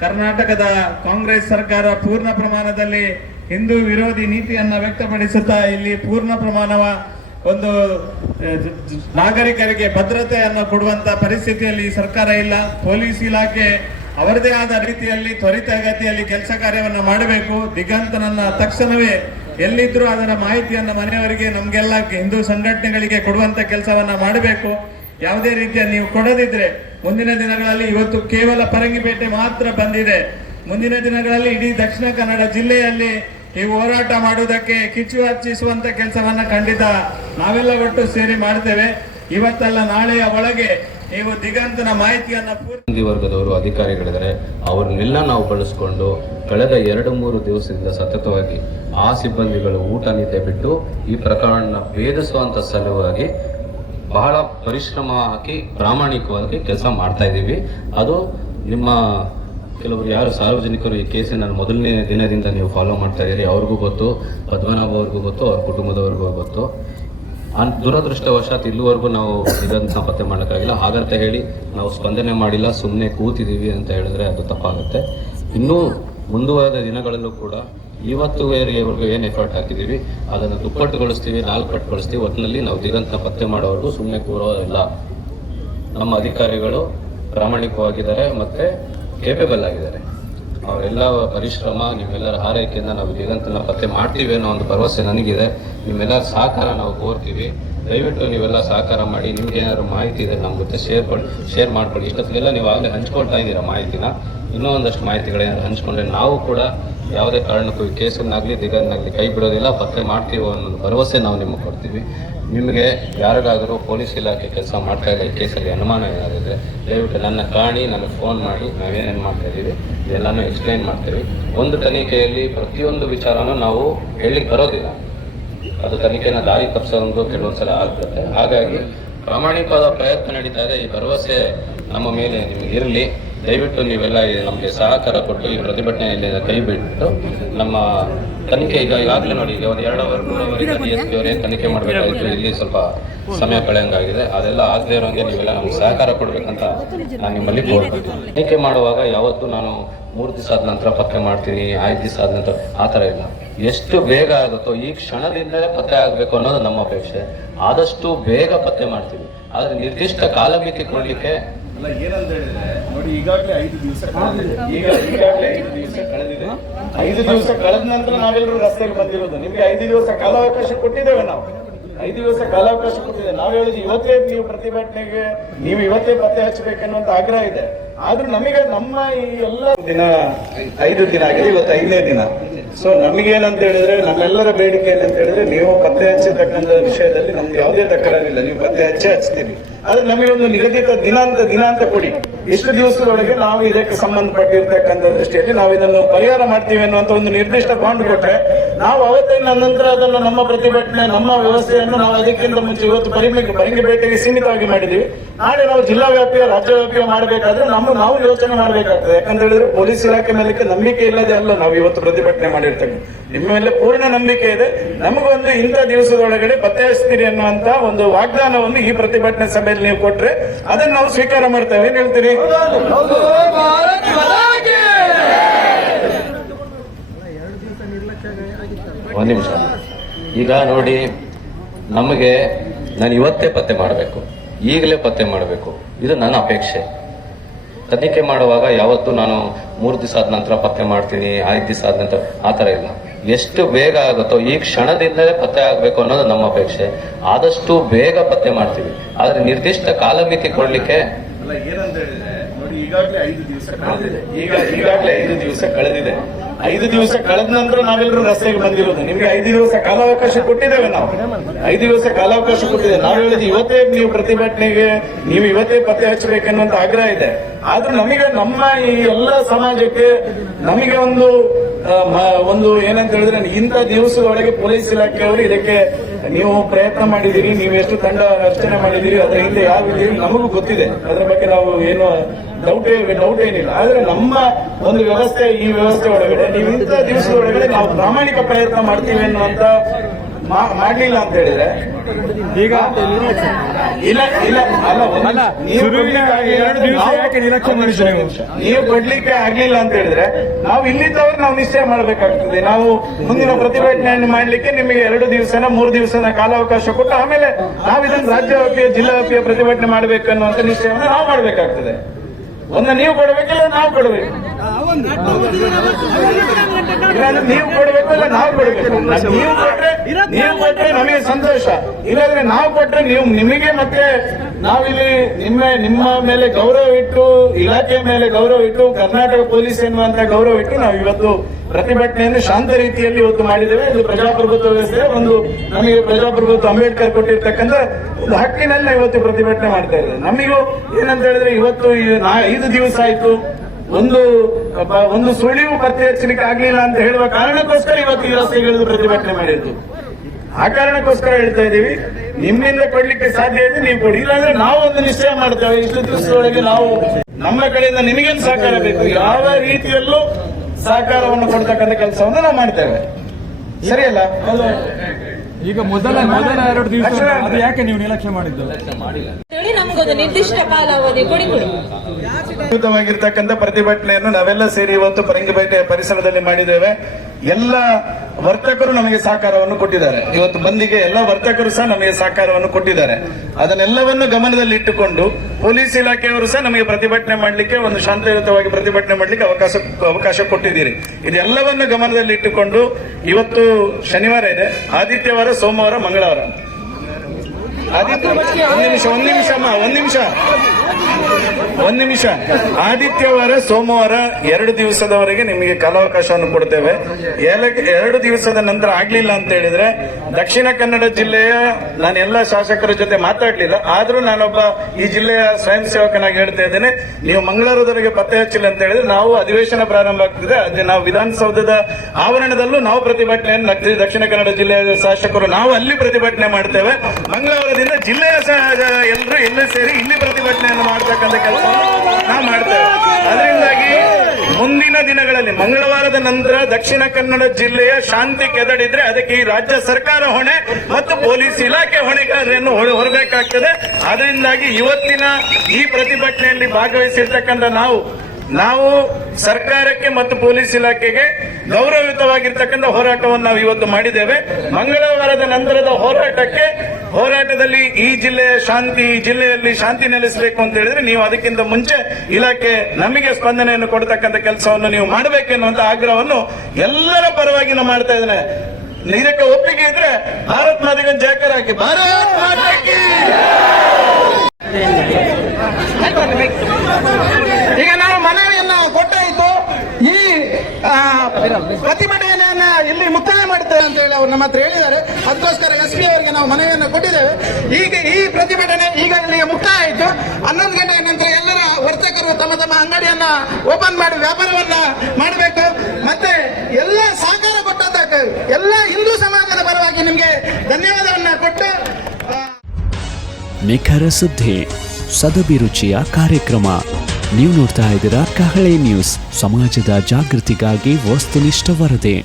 ಕರ್ನಾಟಕದ ಕಾಂಗ್ರೆಸ್ ಸರ್ಕಾರ ಪೂರ್ಣ ಪ್ರಮಾಣದಲ್ಲಿ ಹಿಂದೂ ವಿರೋಧಿ ನೀತಿಯನ್ನ ವ್ಯಕ್ತಪಡಿಸುತ್ತಾ ಇಲ್ಲಿ ಪೂರ್ಣ ಪ್ರಮಾಣವ ಒಂದು ನಾಗರಿಕರಿಗೆ ಭದ್ರತೆಯನ್ನು ಕೊಡುವಂತ ಪರಿಸ್ಥಿತಿಯಲ್ಲಿ ಸರ್ಕಾರ ಇಲ್ಲ. ಪೊಲೀಸ್ ಇಲಾಖೆ ಅವರದೇ ಆದ ರೀತಿಯಲ್ಲಿ ತ್ವರಿತಗತಿಯಲ್ಲಿ ಕೆಲಸ ಕಾರ್ಯವನ್ನು ಮಾಡಬೇಕು. ದಿಗಂತನನ್ನ ತಕ್ಷಣವೇ ಎಲ್ಲಿದ್ರೂ ಅದರ ಮಾಹಿತಿಯನ್ನು ಮನೆಯವರಿಗೆ, ನಮಗೆಲ್ಲ ಹಿಂದೂ ಸಂಘಟನೆಗಳಿಗೆ ಕೊಡುವಂತ ಕೆಲಸವನ್ನ ಮಾಡಬೇಕು. ಯಾವುದೇ ರೀತಿಯ ನೀವು ಕೊಡದಿದ್ರೆ ಮುಂದಿನ ದಿನಗಳಲ್ಲಿ ಇವತ್ತು ಕೇವಲ ಪರಂಗಿಪೇಟೆ ಮಾತ್ರ ಬಂದಿದೆ. ಮುಂದಿನ ದಿನಗಳಲ್ಲಿ ಇಡೀ ದಕ್ಷಿಣ ಕನ್ನಡ ಜಿಲ್ಲೆಯಲ್ಲಿ ಈ ಹೋರಾಟ ಮಾಡುವುದಕ್ಕೆ ಕಿಚ್ಚು ಹಚ್ಚಿಸುವಂತ ಕೆಲಸವನ್ನ ಖಂಡಿತ ನಾವೆಲ್ಲ ಒಟ್ಟು ಸೇರಿ ಮಾಡ್ತೇವೆ. ಇವತ್ತಲ್ಲ, ನಾಳೆಯ ಒಳಗೆ ನೀವು ದಿಗಂತನ ಪೂರ್ತಿ ವರ್ಗದವರು ಅಧಿಕಾರಿಗಳಿದ್ದಾರೆ. ಅವ್ರನ್ನೆಲ್ಲ ನಾವು ಬಳಸ್ಕೊಂಡು ಕಳೆದ ಎರಡು ಮೂರು ದಿವಸದಿಂದ ಸತತವಾಗಿ ಆ ಸಿಬ್ಬಂದಿಗಳು ಊಟ ನಿದ್ದೆ ಬಿಟ್ಟು ಈ ಪ್ರಕರಣ ಭೇದಿಸುವಂತ ಸಲುವಾಗಿ ಬಹಳ ಪರಿಶ್ರಮ ಹಾಕಿ, ಪ್ರಾಮಾಣಿಕವಾಗಿ ಕೆಲಸ ಮಾಡ್ತಾ ಇದ್ದೀವಿ. ಅದು ನಿಮ್ಮ ಕೆಲವರು ಯಾರು ಸಾರ್ವಜನಿಕರು ಈ ಕೇಸಿನ ಮೊದಲನೇ ದಿನದಿಂದ ನೀವು ಫಾಲೋ ಮಾಡ್ತಾ ಇದ್ದೀರಿ, ಅವ್ರಿಗೂ ಗೊತ್ತು, ಪದ್ಮನಾಭ ಅವ್ರಿಗೂ ಗೊತ್ತು, ಅವ್ರ ಕುಟುಂಬದವ್ರಿಗೂ ಗೊತ್ತು. ಅನ್ ದುರದೃಷ್ಟವಶಾತ್ ಇಲ್ಲಿವರೆಗೂ ನಾವು ಇದನ್ನು ಪತ್ತೆ ಮಾಡೋಕ್ಕಾಗಿಲ್ಲ ಹಾಗಂತ ಹೇಳಿ ನಾವು ಸ್ಪಂದನೆ ಮಾಡಿಲ್ಲ ಸುಮ್ಮನೆ ಕೂತಿದ್ದೀವಿ ಅಂತ ಹೇಳಿದ್ರೆ ಅದು ತಪ್ಪಾಗುತ್ತೆ. ಇನ್ನೂ ಮುಂದುವರೆದ ದಿನಗಳಲ್ಲೂ ಕೂಡ ಇವತ್ತು ಏನು ಎಫರ್ಟ್ ಹಾಕಿದ್ದೀವಿ ಅದನ್ನು ದುಪ್ಪಟ್ಟುಗೊಳಿಸ್ತೀವಿ, ನಾಲ್ಕು ಪಟ್ಟುಗೊಳಿಸ್ತೀವಿ ಒಟ್ಟಿನಲ್ಲಿ ನಾವು ದಿಗಂತ ಪತ್ತೆ ಮಾಡೋವರೆಗೂ ಸುಮ್ಮನೆ ಕೂರೋದಿಲ್ಲ. ನಮ್ಮ ಅಧಿಕಾರಿಗಳು ಪ್ರಾಮಾಣಿಕವಾಗಿದ್ದಾರೆ ಮತ್ತು ಕೇಪೇಬಲ್ ಆಗಿದ್ದಾರೆ. ಅವರೆಲ್ಲ ಪರಿಶ್ರಮ ನಿಮ್ಮೆಲ್ಲರ ಆರೈಕೆಯಿಂದ ನಾವು ದಿಗಂತನ ಪತ್ತೆ ಮಾಡ್ತೀವಿ ಅನ್ನೋ ಒಂದು ಭರವಸೆ ನನಗಿದೆ. ನಿಮ್ಮೆಲ್ಲರ ಸಹಕಾರ ನಾವು ಕೋರ್ತೀವಿ ದಯವಿಟ್ಟು ನೀವೆಲ್ಲ ಸಹಕಾರ ಮಾಡಿ, ನಿಮ್ಗೆ ಏನಾದ್ರು ಮಾಹಿತಿ ಇದೆ ನಮ್ಮ ಜೊತೆ ಶೇರ್ ಮಾಡಿ ಶೇರ್ ಮಾಡ್ಕೊಳ್ಳಿ ಇಷ್ಟೊತ್ತಿಗೆಲ್ಲ ನೀವು ಆಗಲೇ ಹಂಚ್ಕೊಳ್ತಾ ಇದ್ದೀರಾ ಮಾಹಿತಿನ? ಇನ್ನೂ ಒಂದಷ್ಟು ಮಾಹಿತಿಗಳೇನಾದ್ರು ಹಂಚ್ಕೊಂಡ್ರೆ ನಾವು ಕೂಡ ಯಾವುದೇ ಕಾರಣಕ್ಕೂ ಈ ಕೇಸನ್ನಾಗಲಿ ದಿಗನ್ನಾಗಲಿ ಕೈ ಬಿಡೋದಿಲ್ಲ, ಪತ್ತೆ ಮಾಡ್ತೀವೋ ಅನ್ನೋದು ಭರವಸೆ ನಾವು ನಿಮಗೆ ಕೊಡ್ತೀವಿ. ನಿಮಗೆ ಯಾರಿಗಾದರೂ ಪೊಲೀಸ್ ಇಲಾಖೆ ಕೆಲಸ ಮಾಡ್ತಾ ಈ ಕೇಸಲ್ಲಿ ಅನುಮಾನ ಏನಾದಿದ್ರೆ ದಯವಿಟ್ಟು ನನ್ನ ಕಾಣಿ, ನನಗೆ ಫೋನ್ ಮಾಡಿ, ನಾವೇನೇನು ಮಾಡ್ತಾ ಇದ್ದೀವಿ, ಇದೆಲ್ಲನೂ ಎಕ್ಸ್ಪ್ಲೈನ್ ಮಾಡ್ತೀವಿ. ಒಂದು ತನಿಖೆಯಲ್ಲಿ ಪ್ರತಿಯೊಂದು ವಿಚಾರನೂ ನಾವು ಹೇಳಿ ಬರೋದಿಲ್ಲ. ಅದು ತನಿಖೆನ ದಾರಿ ತಪ್ಪಿಸೋದು ಕೆಲವೊಂದು ಸಲ ಆಗ್ತದೆ. ಹಾಗಾಗಿ ಪ್ರಾಮಾಣಿಕವಾದ ಪ್ರಯತ್ನ ನಡೀತಾ ಇದೆ ಈ ಭರವಸೆ ನಮ್ಮ ಮೇಲೆ ನಿಮಗೆ ಇರಲಿ. ದಯವಿಟ್ಟು ನೀವೆಲ್ಲ ನಮಗೆ ಸಹಕಾರ ಕೊಟ್ಟು ಈ ಪ್ರತಿಭಟನೆಯಲ್ಲಿ ಕೈ ಬಿಟ್ಟು ನಮ್ಮ ತನಿಖೆ ಈಗ ಈಗಾಗಲೇ ನೋಡಿ, ಈಗ ಒಂದು ಎರಡು ಅವರ್ ಮೂರು ಅವರಿಗೆ ಡಿ ಎಸ್ ಪಿ ಅವರೇ ತನಿಖೆ ಮಾಡಬೇಕಾಗಿತ್ತು ಇಲ್ಲಿ ಸ್ವಲ್ಪ ಸಮಯ ಕಳೆಯಂಗಾಗಿದೆ. ಅದೆಲ್ಲ ಆಗದೆ ಇರೋಂಗೆ ನೀವೆಲ್ಲ ನಮ್ಗೆ ಸಹಕಾರ ಕೊಡ್ಬೇಕಂತ ನಾನು ನಿಮ್ಮಲ್ಲಿ ಕೋರ್ತೀನಿ ತನಿಖೆ ಮಾಡುವಾಗ ಯಾವತ್ತೂ ನಾನು ಮೂರು ದಿವಸ ಆದ ನಂತರ ಪತ್ತೆ ಮಾಡ್ತೀನಿ, ಐದು ದಿವಸ ಆದ ನಂತರ ಆ ಥರ ಇಲ್ಲ. ಎಷ್ಟು ಬೇಗ ಆಗುತ್ತೋ ಈ ಕ್ಷಣದಿಂದಲೇ ಪತ್ತೆ ಆಗಬೇಕು ಅನ್ನೋದು ನಮ್ಮ ಅಪೇಕ್ಷೆ. ಆದಷ್ಟು ಬೇಗ ಪತ್ತೆ ಮಾಡ್ತೀವಿ. ಆದರೆ ನಿರ್ದಿಷ್ಟ ಕಾಲಮಿತಿ ಕೊಡಲಿಕ್ಕೆ ಅಲ್ಲ ಏನಂತ ಹೇಳಿದ್ರೆ ನೋಡಿ ಈಗಾಗಲೇ ಐದು ದಿವಸ ಈಗ ಈಗಾಗಲೇ ಐದು ದಿವಸ ಕಳೆದಿದೆ. ಐದು ದಿವಸ ಕಳೆದ ನಂತರ ನಾವೆಲ್ಲರೂ ರಸ್ತೆಗೆ ಬಂದಿರೋದು. ನಿಮ್ಗೆ ಐದು ದಿವಸ ಕಾಲಾವಕಾಶ ಕೊಟ್ಟಿದ್ದೇವೆ ನಾವು. ಐದು ದಿವಸ ಕಾಲಾವಕಾಶ ಕೊಟ್ಟಿದೆ ನಾವು ಹೇಳಿದ್ವಿ ಇವತ್ತೇ ನೀವು ಪ್ರತಿಭಟನೆಗೆ ನೀವು ಇವತ್ತೇ ಪತ್ತೆ ಹಚ್ಚಬೇಕನ್ನುವಂತ ಆಗ್ರಹ ಇದೆ. ಆದ್ರೂ ನಮಗೆ ನಮ್ಮ ಈ ಎಲ್ಲ ದಿನ ಐದು ದಿನ ಆಗಿದೆ ಇವತ್ತು ಐದನೇ ದಿನ. ಸೊ ನಮಗೇನಂತ ಹೇಳಿದ್ರೆ, ನಮ್ಮೆಲ್ಲರ ಬೇಡಿಕೆ ಏನಂತ ಹೇಳಿದ್ರೆ, ನೀವು ಪತ್ತೆ ಹಚ್ಚತಕ್ಕಂಥ ವಿಷಯದಲ್ಲಿ ನಮ್ಗೆ ಯಾವುದೇ ತಕರಾರಿಲ್ಲ. ನೀವು ಪತ್ತೆ ಹಚ್ಚಿ ಹಚ್ತೀರಿ. ಆದ್ರೆ ನಮಗೆ ಒಂದು ನಿಗದಿತ ದಿನಾಂಕ ದಿನಾಂಕ ಕೊಡಿ. ಇಷ್ಟು ದಿವಸದೊಳಗೆ ನಾವು ಇದಕ್ಕೆ ಸಂಬಂಧಪಟ್ಟಿರ್ತಕ್ಕಂಥ ದೃಷ್ಟಿಯಲ್ಲಿ ನಾವು ಇದನ್ನು ಪರಿಹಾರ ಮಾಡ್ತೀವಿ ಅನ್ನುವಂತ ಒಂದು ನಿರ್ದಿಷ್ಟ ಬಾಂಡ್ ಕೊಟ್ಟರೆ ನಾವು ಅವತ್ತಿನ ನಂತರ ಅದನ್ನು ನಮ್ಮ ಪ್ರತಿಭಟನೆ, ನಮ್ಮ ವ್ಯವಸ್ಥೆಯನ್ನು ನಾವು ಅದಕ್ಕಿಂತ ಮುಂಚೆ ಇವತ್ತು ಪರಿಮಿತಿ ಪರಂಗಿ ಭೇಟಿಗೆ ಸೀಮಿತವಾಗಿ ಮಾಡಿದೀವಿ. ನಾಳೆ ನಾವು ಜಿಲ್ಲಾ ವ್ಯಾಪ್ತಿಯ, ರಾಜ್ಯ ವ್ಯಾಪ್ತಿಯ ಮಾಡಬೇಕಾದ್ರೆ ನಮ್ಮ ನಾವು ಯೋಚನೆ ಮಾಡಬೇಕಾಗ್ತದೆ. ಯಾಕಂತ ಹೇಳಿದ್ರೆ ಪೊಲೀಸ್ ಇಲಾಖೆ ಮೇಲೆ ನಂಬಿಕೆ ಇಲ್ಲದೆ ಅಲ್ಲ ನಾವು ಇವತ್ತು ಪ್ರತಿಭಟನೆ ಮಾಡಿರ್ತೇವೆ ನಿಮ್ಮ ಮೇಲೆ ಪೂರ್ಣ ನಂಬಿಕೆ ಇದೆ. ನಮಗೊಂದು ಇಂಥ ದಿವಸದೊಳಗಡೆ ಹಚ್ತೀರಿ ಅನ್ನುವಂತ ಒಂದು ವಾಗ್ದಾನವನ್ನು ಈ ಪ್ರತಿಭಟನೆ ಸಭೆಯಲ್ಲಿ ನೀವು ಕೊಟ್ರೆ ಅದನ್ನು ನಾವು ಸ್ವೀಕಾರ ಮಾಡ್ತೇವೆ. ಏನ್ ಹೇಳ್ತೀರಿ? ಒಂದು ನಿಮಿಷ. ಈಗ ನೋಡಿ, ನಮಗೆ ನಾನು ಇವತ್ತೇ ಪತ್ತೆ ಮಾಡಬೇಕು. ಈಗಲೇ ಪತ್ತೆ ಮಾಡಬೇಕು. ಇದು ನನ್ನ ಅಪೇಕ್ಷೆ. ತನಿಖೆ ಮಾಡುವಾಗ ಯಾವತ್ತೂ ನಾನು ಮೂರು ದಿವಸ ಆದ ನಂತರ ಪತ್ತೆ ಮಾಡ್ತೀನಿ, ಐದು ದಿವಸ ಆದ ನಂತರ ಆ ಥರ ಇಲ್ಲ. ಎಷ್ಟು ಬೇಗ ಆಗುತ್ತೋ ಈ ಕ್ಷಣದಿಂದಲೇ ಪತ್ತೆ ಆಗಬೇಕು ಅನ್ನೋದು ನಮ್ಮ ಅಪೇಕ್ಷೆ. ಆದಷ್ಟು ಬೇಗ ಪತ್ತೆ ಮಾಡ್ತೀವಿ. ಆದರೆ ನಿರ್ದಿಷ್ಟ ಕಾಲಮಿತಿ ಕೊಡಲಿಕ್ಕೆ ಅಲ್ಲ ಏನಂತ ಹೇಳಿದ್ರೆ ನೋಡಿ, ಈಗಾಗಲೇ ಐದು ದಿವಸ ಕಳೆದಿದೆ. ಈಗ ಈಗಾಗಲೇ ಐದು ದಿವಸ ಕಳೆದಿದೆ. ಐದು ದಿವಸ ಕಳೆದ ನಂತರ ನಾವೆಲ್ಲರೂ ರಸ್ತೆಗೆ ಬಂದಿರೋದು. ನಿಮ್ಗೆ ಐದು ದಿವಸ ಕಾಲಾವಕಾಶ ಕೊಟ್ಟಿದ್ದೇವೆ ನಾವು. ಐದು ದಿವಸ ಕಾಲಾವಕಾಶ ಕೊಟ್ಟಿದೆ ನಾವು ಹೇಳಿದ್ವಿ ಇವತ್ತೇ ನೀವು ಪ್ರತಿಭಟನೆಗೆ, ನೀವು ಇವತ್ತೇ ಪತ್ತೆ ಹಚ್ಚಬೇಕೆನ್ನುವಂತ ಆಗ್ರಹ ಇದೆ. ಆದ್ರೂ ನಮಗೆ ನಮ್ಮ ಈ ಎಲ್ಲ ಸಮಾಜಕ್ಕೆ ನಮಗೆ ಒಂದು ಒಂದು ಏನಂತ ಹೇಳಿದ್ರೆ ಇಂಥ ದಿವಸದೊಳಗೆ ಪೊಲೀಸ್ ಇಲಾಖೆಯವರು ಇದಕ್ಕೆ ನೀವು ಪ್ರಯತ್ನ ಮಾಡಿದಿರಿ ನೀವು ಎಷ್ಟು ತಂಡ ರಚನೆ ಮಾಡಿದಿರಿ ಅದರ ಹಿಂದೆ ಯಾವ ಇದ್ದೀರಿ ನಮಗೂ ಗೊತ್ತಿದೆ. ಅದರ ಬಗ್ಗೆ ನಾವು ಏನು ಡೌಟ್ ಡೌಟ್ ಏನಿಲ್ಲ. ಆದ್ರೆ ನಮ್ಮ ಒಂದು ವ್ಯವಸ್ಥೆ, ಈ ವ್ಯವಸ್ಥೆ ಒಳಗಡೆ, ನೀವು ಇಂಥ ದಿವಸದ ಒಳಗಡೆ ನಾವು ಪ್ರಾಮಾಣಿಕ ಪ್ರಯತ್ನ ಮಾಡ್ತೀವಿ ಅನ್ನುವಂತ ಮಾಡ್ಲಿಲ್ಲ ಅಂತ ಹೇಳಿದ್ರೆ? ಈಗ ಇಲ್ಲ ಇಲ್ಲ ಅಲ್ಲ ನೀವು ಕೊಡ್ಲಿಕ್ಕೆ ಆಗ್ಲಿಲ್ಲ ಅಂದ್ರೆ ನಾವು- ನೀವು? ಕೊಡ್ಲಿಕ್ಕೆ ಆಗ್ಲಿಲ್ಲ ಅಂತ ಹೇಳಿದ್ರೆ ನಾವು ಇಲ್ಲಿದ್ದವ್ರು ನಾವು ನಿಶ್ಚಯ ಮಾಡಬೇಕಾಗ್ತದೆ. ನಾವು ಮುಂದಿನ ಪ್ರತಿಭಟನೆಯನ್ನು ಮಾಡ್ಲಿಕ್ಕೆ ನಿಮಗೆ ಎರಡು ದಿವಸನ ಮೂರು ದಿವಸನ ಕಾಲಾವಕಾಶ ಕೊಟ್ಟು ಆಮೇಲೆ ನಾವು ಇದನ್ನು ರಾಜ್ಯ ವ್ಯಾಪ್ತಿಯ ಜಿಲ್ಲಾ ವ್ಯಾಪ್ತಿಯ ಪ್ರತಿಭಟನೆ ಮಾಡಬೇಕು ಅನ್ನುವಂತ ನಿಶ್ಚಯವನ್ನು ನಾವು ಮಾಡಬೇಕಾಗ್ತದೆ. ಒಂದು ನೀವು ಕೊಡಬೇಕಿಲ್ಲ ನಾವು ಕೊಡಬೇಕು. ನೀವು ಕೊಡಬೇಕು ಇಲ್ಲ ನಾವು ಕೊಡ್ಬೇಕು. ನೀವು ಕೊಟ್ರೆ ನೀವು ಕೊಟ್ರೆ ನಮಗೆ ಸಂತೋಷ. ಇಲ್ಲಾದ್ರೆ ನಾವು ಕೊಟ್ರೆ ನೀವು ನಿಮಗೆ ಮತ್ತೆ ನಾವಿಲ್ಲಿ ನಿಮ್ಮ ನಿಮ್ಮ ಮೇಲೆ ಗೌರವ ಇಟ್ಟು ಇಲಾಖೆ ಮೇಲೆ ಗೌರವ ಇಟ್ಟು ಕರ್ನಾಟಕ ಪೊಲೀಸ್ ಎನ್ನುವಂತ ಗೌರವ ಇಟ್ಟು ನಾವು ಇವತ್ತು ಪ್ರತಿಭಟನೆಯನ್ನು ಶಾಂತ ರೀತಿಯಲ್ಲಿ ಇವತ್ತು ಮಾಡಿದ್ದೇವೆ. ಇದು ಪ್ರಜಾಪ್ರಭುತ್ವ ವ್ಯವಸ್ಥೆ. ಒಂದು ನಮಗೆ ಪ್ರಜಾಪ್ರಭುತ್ವ ಅಂಬೇಡ್ಕರ್ ಕೊಟ್ಟಿರ್ತಕ್ಕಂಥ ಒಂದು ಹಕ್ಕಿನಲ್ಲಿ ಇವತ್ತು ಪ್ರತಿಭಟನೆ ಮಾಡ್ತಾ ಇದ್ದೇವೆ. ನಮಗೂ ಏನಂತ ಹೇಳಿದ್ರೆ ಇವತ್ತು ಐದು ದಿವಸ ಆಯ್ತು. ಒಂದು ಒಂದು ಸುಳಿವು ಪತ್ತೆ ಹಚ್ಚಲಿಕ್ಕೆ ಆಗ್ಲಿಲ್ಲ ಅಂತ ಹೇಳುವ ಕಾರಣಕ್ಕೋಸ್ಕರ ಇವತ್ತು ಈ ರಸ್ತೆಗಿಳಿದು ಪ್ರತಿಭಟನೆ ಮಾಡಿದ್ದು. ಆ ಕಾರಣಕ್ಕೋಸ್ಕರ ಹೇಳ್ತಾ ಇದ್ದೀವಿ ನಿಮ್ಮಿಂದ ಕೊಡ್ಲಿಕ್ಕೆ ಸಾಧ್ಯ ಇದೆ ನೀವು ಕೊಡಿ. ಇಲ್ಲಾಂದ್ರೆ ನಾವು ಒಂದು ನಿಶ್ಚಯ ಮಾಡ್ತೇವೆ ಇಷ್ಟು ದಿವಸದೊಳಗೆ ನಾವು ನಮ್ಮ ಕಡೆಯಿಂದ ನಿಮಗೇನು ಸಹಕಾರ ಬೇಕು? ಯಾವ ರೀತಿಯಲ್ಲೂ ಸಹಕಾರವನ್ನು ಕೊಡ್ತಕ್ಕಂಥ ಕೆಲಸವನ್ನು ನಾವು ಮಾಡ್ತೇವೆ. ಸರಿಯಲ್ಲ? ಈಗ ಮೊದಲ ಮೊದಲ ಎರಡು ದಿವಸ ಅದು ಯಾಕೆ ನೀವು ನಿರ್ಲಕ್ಷ್ಯ ಮಾಡಿದ್ದು? ನಮಗೊಂದು ನಿರ್ದಿಷ್ಟ ಕಾಲಾವಧಿ ಕೊಡಿ ಕೊಡಿ. ಅದ್ಭುತವಾಗಿರ್ತಕ್ಕಂಥ ಪ್ರತಿಭಟನೆಯನ್ನು ನಾವೆಲ್ಲ ಸೇರಿ ಇವತ್ತು ಪರಂಗಿಪೇಟೆ ಪರಿಸರದಲ್ಲಿ ಮಾಡಿದ್ದೇವೆ. ಎಲ್ಲ ವರ್ತಕರು ನಮಗೆ ಸಹಕಾರವನ್ನು ಕೊಟ್ಟಿದ್ದಾರೆ. ಇವತ್ತು ಬಂದಿಗೆ ಎಲ್ಲ ವರ್ತಕರು ಸಹ ನಮಗೆ ಸಹಕಾರವನ್ನು ಕೊಟ್ಟಿದ್ದಾರೆ. ಅದನ್ನೆಲ್ಲವನ್ನು ಗಮನದಲ್ಲಿ ಇಟ್ಟುಕೊಂಡು ಪೊಲೀಸ್ ಇಲಾಖೆಯವರು ಸಹ ನಮಗೆ ಪ್ರತಿಭಟನೆ ಮಾಡಲಿಕ್ಕೆ ಒಂದು ಶಾಂತಿಯುತವಾಗಿ ಪ್ರತಿಭಟನೆ ಮಾಡಲಿಕ್ಕೆ ಅವಕಾಶ ಅವಕಾಶ ಕೊಟ್ಟಿದ್ದೀರಿ. ಇದೆಲ್ಲವನ್ನು ಗಮನದಲ್ಲಿ ಇಟ್ಟುಕೊಂಡು ಇವತ್ತು ಶನಿವಾರ ಇದೆ. ಆದಿತ್ಯವಾರ, ಸೋಮವಾರ, ಮಂಗಳವಾರ. ಆದಿತ್ಯ, ಒಂದ್ ನಿಮಿಷ ಒಂದ್ ನಿಮಿಷ ಅಮ್ಮ, ಒಂದ್ ನಿಮಿಷ. ಒಂದ್ ನಿಮಿಷ. ಆದಿತ್ಯವಾರ ಸೋಮವಾರ ಎರಡು ದಿವಸದವರೆಗೆ ನಿಮಗೆ ಕಾಲಾವಕಾಶವನ್ನು ಕೊಡ್ತೇವೆ. ಎರಡು ದಿವಸದ ನಂತರ ಆಗ್ಲಿಲ್ಲ ಅಂತ ಹೇಳಿದ್ರೆ, ದಕ್ಷಿಣ ಕನ್ನಡ ಜಿಲ್ಲೆಯ ನಾನು ಎಲ್ಲ ಶಾಸಕರ ಜೊತೆ ಮಾತಾಡ್ಲಿಲ್ಲ. ಆದ್ರೂ ನಾನೊಬ್ಬ ಈ ಜಿಲ್ಲೆಯ ಸ್ವಯಂ ಸೇವಕನಾಗಿ ಹೇಳ್ತಾ ಇದ್ದೇನೆ. ನೀವು ಮಂಗಳವಾರದವರೆಗೆ ಪತ್ತೆ ಹಚ್ಚಿಲ್ಲ ಅಂತ ಹೇಳಿದ್ರೆ, ನಾವು ಅಧಿವೇಶನ ಪ್ರಾರಂಭ ಆಗ್ತದೆ. ಅದೇ ನಾವು ವಿಧಾನಸೌಧದ ಆವರಣದಲ್ಲೂ ನಾವು ಪ್ರತಿಭಟನೆಯನ್ನು. ದಕ್ಷಿಣ ಕನ್ನಡ ಜಿಲ್ಲೆಯ ಶಾಸಕರು, ನಾವು ಅಲ್ಲಿ ಪ್ರತಿಭಟನೆ ಮಾಡ್ತೇವೆ. ಮಂಗಳವಾರದಿಂದ ಜಿಲ್ಲೆಯ ಎಲ್ಲರೂ ಎಲ್ಲೂ ಸೇರಿ ಇಲ್ಲಿ ಪ್ರತಿಭಟನೆಯನ್ನು ಮಾಡ್ತಕ್ಕಂಥ ಕೆಲಸ ನಾವು ಮಾಡ್ತೇವೆ. ಅದರಿಂದಾಗಿ ಮುಂದಿನ ದಿನಗಳಲ್ಲಿ ಮಂಗಳವಾರದ ನಂತರ ದಕ್ಷಿಣ ಕನ್ನಡ ಜಿಲ್ಲೆಯ ಶಾಂತಿ ಕೆದಡಿದ್ರೆ ಅದಕ್ಕೆ ಈ ರಾಜ್ಯ ಸರ್ಕಾರ ಹೊಣೆ ಮತ್ತು ಪೊಲೀಸ್ ಇಲಾಖೆ ಹೊಣೆಗಾರರನ್ನು ಹೊರ- ಹೊರಬೇಕಾಗ್ತದೆ. ಅದರಿಂದಾಗಿ ಇವತ್ತಿನ ಈ ಪ್ರತಿಭಟನೆಯಲ್ಲಿ ಭಾಗವಹಿಸಿರ್ತಕ್ಕಂಥ ನಾವು ನಾವು ಸರ್ಕಾರಕ್ಕೆ ಮತ್ತು ಪೊಲೀಸ್ ಇಲಾಖೆಗೆ ಗೌರವಯುತವಾಗಿರ್ತಕ್ಕಂಥ ಹೋರಾಟವನ್ನು ನಾವು ಇವತ್ತು ಮಾಡಿದ್ದೇವೆ. ಮಂಗಳವಾರದ ನಂತರದ ಹೋರಾಟಕ್ಕೆ ಹೋರಾಟದಲ್ಲಿ ಈ ಜಿಲ್ಲೆಯ ಶಾಂತಿ ಜಿಲ್ಲೆಯಲ್ಲಿ ಶಾಂತಿ ನೆಲೆಸಬೇಕು ಅಂತ ಹೇಳಿದ್ರೆ ನೀವು ಅದಕ್ಕಿಂತ ಮುಂಚೆ ಇಲಾಖೆ ನಮಗೆ ಸ್ಪಂದನೆಯನ್ನು ಕೊಡ್ತಕ್ಕಂಥ ಕೆಲಸವನ್ನು ನೀವು ಮಾಡಬೇಕೆನ್ನುವಂತ ಆಗ್ರಹವನ್ನು ಎಲ್ಲರ ಪರವಾಗಿ ನಾವು ಮಾಡ್ತಾ ಇದ್ದೇನೆ. ಇದಕ್ಕೆ ಒಪ್ಪಿಗೆ ಇದ್ರೆ ಭಾರತ್ ಮಾದಿಗನ್ ಜಯಕರ ಹಾಕಿ. ಭಾರತ್ ಮಾತಾ ಕಿ ಈಗ ನಾವು ಮನವಿಯನ್ನ ಕೊಟ್ಟಾಯಿತು ಈ ಆ, ಪ್ರತಿಭಟನೆಯನ್ನ ಇಲ್ಲಿ ಮುಕ್ತಾಯ ಮಾಡುತ್ತೇವೆ ಅಂತ ಹೇಳಿ ಅವರು ನಮ್ಮ ಹೇಳಿದ್ದಾರೆ. ಅದಕ್ಕೋಸ್ಕರ ಎಸ್ ಪಿ ಅವರಿಗೆ ನಾವು ಮನವಿಯನ್ನು ಕೊಟ್ಟಿದ್ದೇವೆ. ಈಗ ಈ ಪ್ರತಿಭಟನೆ ಈಗ ಇಲ್ಲಿಗೆ ಮುಕ್ತಾಯ ಆಯಿತು. ಹನ್ನೊಂದು ಗಂಟೆಯ ನಂತರ ಎಲ್ಲರ ವರ್ತಕರು ತಮ್ಮ ತಮ್ಮ ಅಂಗಡಿಯನ್ನ ಓಪನ್ ಮಾಡಿ ವ್ಯಾಪಾರವನ್ನ ಮಾಡಬೇಕು. ಮತ್ತೆ ಎಲ್ಲ ಸಹಕಾರ ಕೊಟ್ಟಂತ ಎಲ್ಲ ಹಿಂದೂ ಸಮಾಜದ ಪರವಾಗಿ ನಿಮಗೆ ಧನ್ಯವಾದವನ್ನ ಕೊಟ್ಟು ನಿಖರ ಸುದ್ದಿ ಸದಭಿರುಚಿಯ ಕಾರ್ಯಕ್ರಮ. ನೀವು ನೋಡ್ತಾ ಇದ್ದೀರಾ ಕಹಳೆ ನ್ಯೂಸ್. ಸಮಾಜದ ಜಾಗೃತಿಗಾಗಿ ವಸ್ತುನಿಷ್ಠ ವರದಿ.